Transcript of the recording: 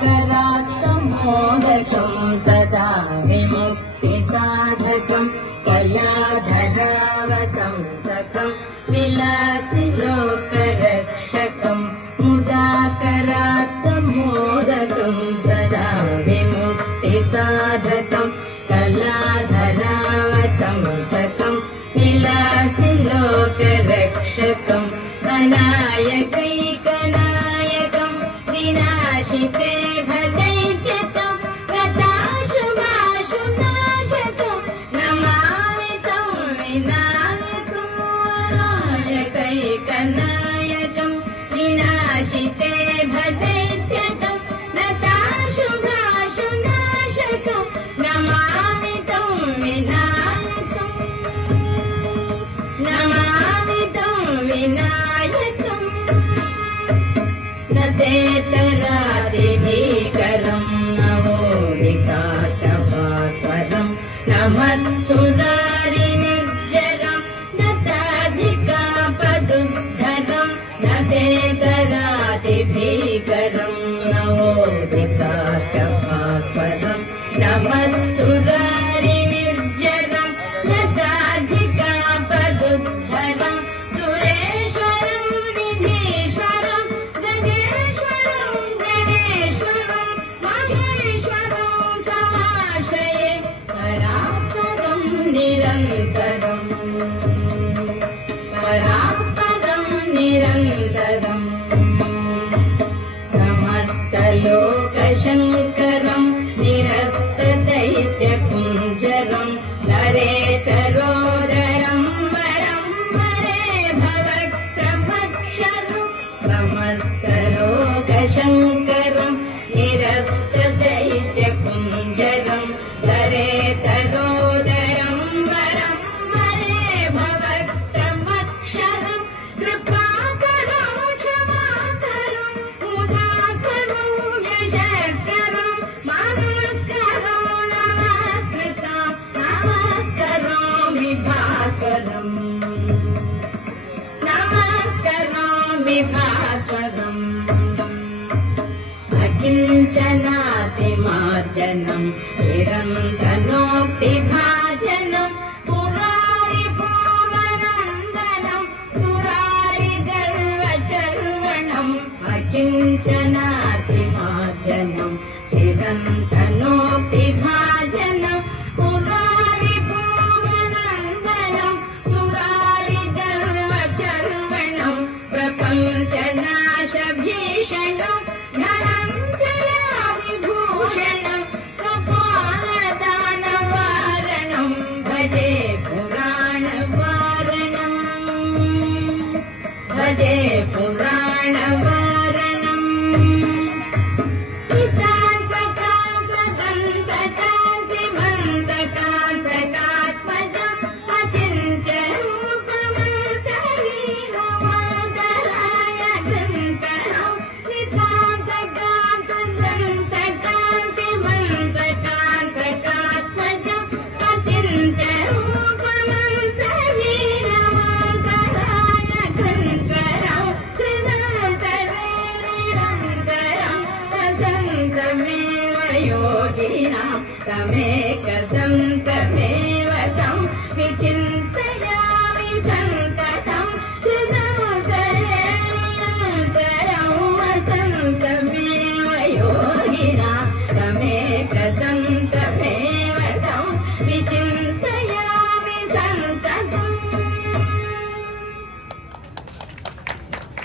कृपाकरात्तमोदकं सदा विमुक्तिसाधकं कलाधरावतंसकं विलासिलोकरक्षकं मुदाकरात्तमोदकं सदा विमुक्तिसाधकं कलाधरावतंसकं विलासिलोकरक्षकं अनायकैकनायकं विनाशिते भजैत्यतं गताशुभाशुनाशकं नमामि तं विनायकं अनायकैकनायकं विनाशिते भजैत्यतं गताशुभाशुनाशकं नमामि तं विनायकं नमामि तं विनायकं न तेतरादिभीकरं नवोदिकाशभास्वरं न मत्सुरारिनिर्जरं न ताधिकापदुद्धरं न तेतरादिभीकरं नवोदिकाशभास्वरं न मत्सुरारिनिर्जरं न ताधिकापदुद्धरं सुरेश्वरं निधीश्वरं गणेश्वरं गणेश्वरं महेश्वरं समाश्रये परात्परं निरन्तरं परात्परं निरन्तरं समस्तलोकशङ्करं निरस्तदैत्यकुञ्जरं नरेतरोदरं वरं वरे भवक्त्रभक्षरं समस्तलोकशङ्करं निरस्तदैत्यकुञ्जरं नरेतरोदरं वरं वरे भवक्त्रभक्षरं कृपाकरं क्षमाकरं मुदाकरं यशस्करं मनस्करं नमस्कृतं नमस्करोमि भास्वरं नमस्करोमि भास्वरम् अकिञ्चनातिमार्जनं चिरन्तनोक्तिभाजनं पुरारिभुवनन्दनं सुरारिगर्वचर्वणम् अकिञ्चनातिमार्जनं चिरन्तनोक्तिभाजनं पुरारिभुवनन्दनं सुरारिगर्वचर्वणं प्रपञ्चनाशभीषणं धनञ्जयाविभूषणं कपालदानवारणं भजे पुराणवारणम् भजे पुराणवारणम् हितान्तकान्तकान्तिमन्तकान्तकात्मजम् अचिन्त्यरूपमन्तरीरमन्तराय शङ्करं हितान्तकान्तकान्तिमन्तकान्तकात्मजम् अचिन्त्यरूपमन्तरीरमन्तराय शङ्करं कृतन्तरेरिरन्तरं वसन्तमेव योगिनां तमेकदन्तमेव तं विचिन्त्य